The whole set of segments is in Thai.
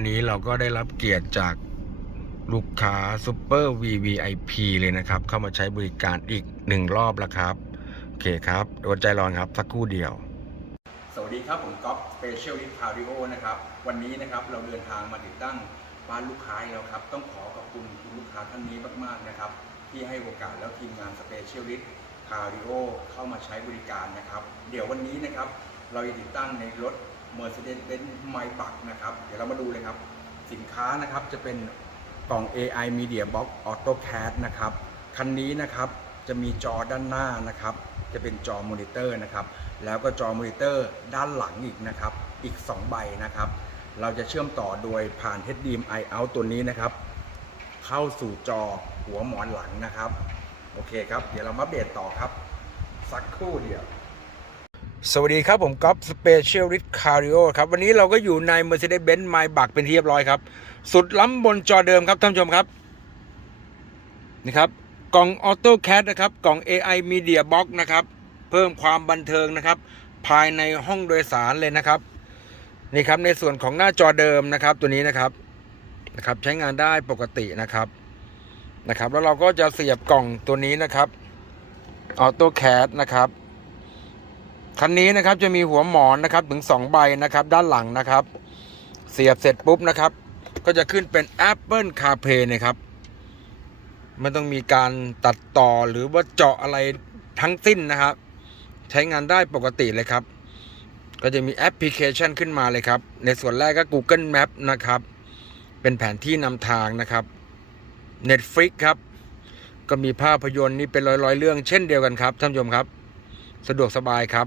วันนี้เราก็ได้รับเกียรติจากลูกค้าซูเปอร์ VVIP เลยนะครับ เข้ามาใช้บริการอีกหนึ่งรอบแล้วครับ โอเคครับอดใจรอนครับ สักครู่เดียว สวัสดีครับ ผมก๊อฟสเปเชียลลิสคาร์ดิโอนะครับ วันนี้นะครับเราเดินทางมาติดตั้งบ้านลูกค้าแล้วครับ ต้องขอขอบคุณคุณลูกค้าท่านนี้มากๆนะครับ ที่ให้โอกาสแล้วทีมงานสเปเชียลลิสคาร์ดิโอเข้ามาใช้บริการนะครับ เดี๋ยววันนี้นะครับ เราจะติดตั้งในรถ Mercedes-Benz m y b u c นะครับ เดี๋ยวเรามาดูเลยครับ สินค้านะครับจะเป็นกล่อง AI Media Box AutoCAD นะครับ คันนี้นะครับจะมีจอด้านหน้านะครับ จะเป็นจอมอนิเตอร์นะครับ แล้วก็จอมอนิเตอร์ด้านหลังอีกนะครับ อีก 2 ใบนะครับ เราจะเชื่อมต่อโดยผ่าน HDMI out ตัวนี้นะครับ เข้าสู่จอหัวหมอนหลังนะครับ โอเคครับ เดี๋ยวเรามาเดตต่อครับ สักครู่เดียว สวัสดีครับผมก๊อฟสเปเชียลริทคาริโอครับ วันนี้เราก็อยู่ใน Mercedes-Benz m y b u c เป็นที่เรียบร้อยครับ สุดล้ำบนจอเดิมครับท่านผู้ชมครับ นี่ครับ กล่อง AutoCAD นะครับ กล่อง AI Media Box นะครับ เพิ่มความบันเทิงนะครับ ภายในห้องโดยสารเลยนะครับ นี่ครับในส่วนของหน้าจอเดิมนะครับ ตัวนี้นะครับนะครับ ใช้งานได้ปกตินะครับนะครับ แล้วเราก็จะเสียบกล่องตัวนี้นะครับ AutoCAD นะครับ คันนี้นะครับจะมีหัวหมอนนะครับถึง 2 ใบนะครับด้านหลังนะครับ เสียบเสร็จปุ๊บนะครับ ก็จะขึ้นเป็น Apple CarPlay นะครับไม่ต้องมีการตัดต่อหรือว่าเจาะอะไรทั้งสิ้นนะครับ ใช้งานได้ปกติเลยครับ ก็จะมีแอปพลิเคชันขึ้นมาเลยครับ ในส่วนแรกก็ Google Map นะครับ เป็นแผนที่นำทางนะครับ Netflix ครับ ก็มีภาพยนตร์นี่เป็นร้อยๆเรื่องเช่นเดียวกันครับท่านผู้ชมครับ สะดวกสบายครับ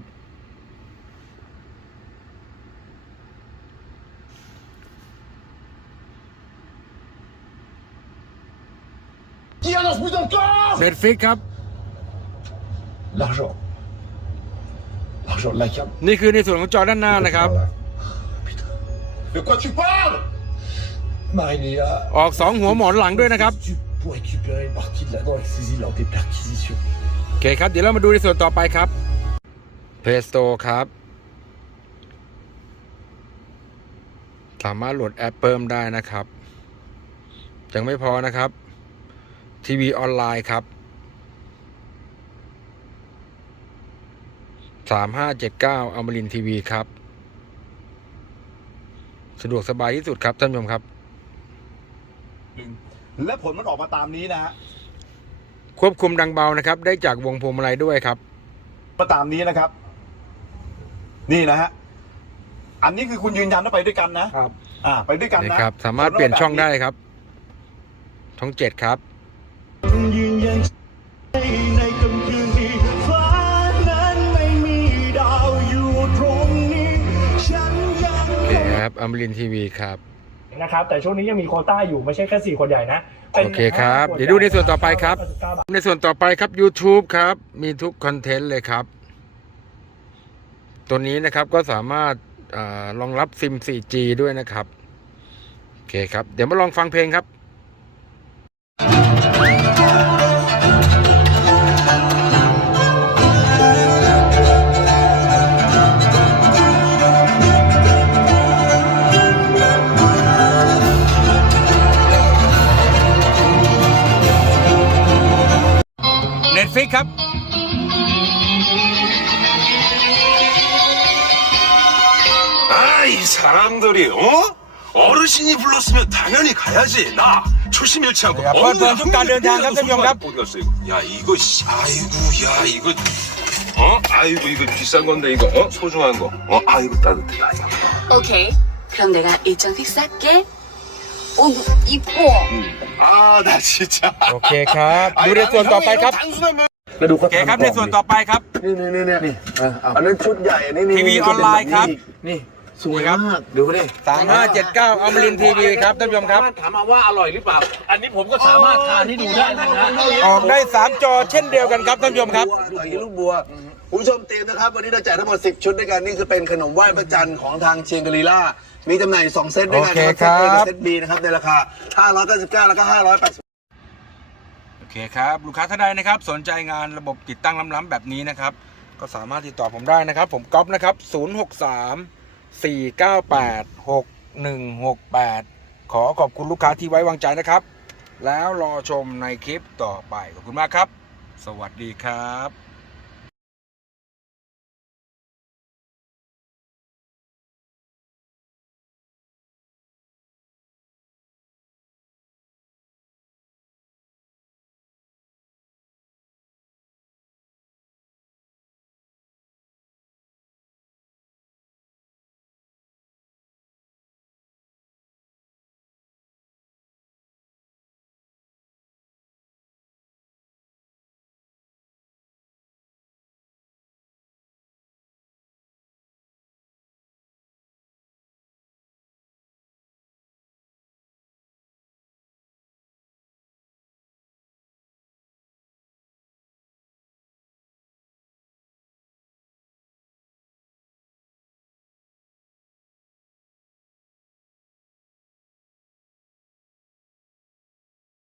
Qui y a dans ce bouton de corps Netflix ครับ L'argent. L'argent de la cam. นี่คือในส่วนของจอด้านหน้านะครับ Putain. De quoi tu parles Marinea. ออก2หัวหมอนหลังด้วยนะครับ Tu pour récupérer une partie de la dent excisive lors des perquisitions. โอเคครับ เดี๋ยวเรามาดูในส่วนต่อไปครับ Play Store ครับ สามารถโหลดแอปเพิ่มได้นะครับ ยังไม่พอนะครับ ทีวีออนไลน์ครับ3579อมรินทีวีครับ สะดวกสบายที่สุดครับท่านผู้ชมครับ และผลมันออกมาตามนี้นะฮะควบคุมดังเบานะครับ ได้จากวงพวงมาลัยด้วยครับมาตามนี้นะครับ นี่นะฮะอันนี้คือคุณยืนยันว่าไปด้วยกันนะครับ อ่า ไปด้วยกันนี่นะครับ สามารถเปลี่ยนช่องได้ครับ ช่องเจ็ดครับ อเคครับอมรินทีวีครับนะครับแต่ช่วงนี้ยังมีโควต้าอยู่ไม่ใช่แค่สี่คนใหญ่นะป็นโอเคครับห้าเดี๋ยวดูในส่วนต่อไปครับ99บาทในส่วนต่อไปครับ YouTube ครับ มีทุกคอนเทนต์เลยครับ ตัวนี้นะครับก็สามารถอารองรับซิม 4G ด้วยนะครับ โอเคครับ เดี๋ยวมาลองฟังเพลงครับ ครับ 아, 이 사람들이, 어? 어르신이 불렀으면 당연히 가야지. 나 초심 잃지 않고. 야, 빨리 빨리 좀 달려야 돼. 안 가면 좀 가. 어디 갔어, 이거? 야, 이거, 씨, 아이고, 야, 이거. 어? 아이고, 이거 비싼 건데, 이거, 어? 소중한 거. 어? 아이고, 따뜻하다, 이거. 오케이. 그럼 내가 일정 픽스할게. 어, 이뻐. 아, 나 진짜. โอเคครับ ดูในส่วนต่อไปครับ 단순한 면. แล้วดูโอเคครับในส่วนต่อไปครับ นี่นี่นี่นี่อันนั้นชุดใหญ่อันนี้นี่ทีวีออนไลน์ครับนี่สวยครับมากดูดิ3579อมรินทีวีครับท่านผู้ชมครับ ถามมาว่าอร่อยหรือเปล่า อันนี้ผมก็สามารถทานให้ดูได้นะฮะออกได้ 3 จอเช่นเดียวกันครับท่านผู้ชมครับต่อยลูกบัวคุณผู้ชมเตรียมนะครับ วันนี้เราแจกทั้งหมด 10 ชุดด้วยกัน นี่คือเป็นขนมไหว้พระจันทร์ของทางเชียงกรีล่า มีจำหน่าย 2 เซตด้วยกันนะครัโอเคครับ เซต A กับเซต B นะครับในราคา 599 แล้วก็580โอ เคครับลูกค้าท่านใดนะครับ สนใจงานระบบติดตั้งล้ำๆแบบนี้นะครับ ก็สามารถติดต่อผมได้นะครับ ผมก๊อฟนะครับ 063 498 6 168 ขอขอบคุณลูกค้าที่ไว้วางใจนะครับ แล้วรอชมในคลิปต่อไปขอบคุณมากครับ สวัสดีครับ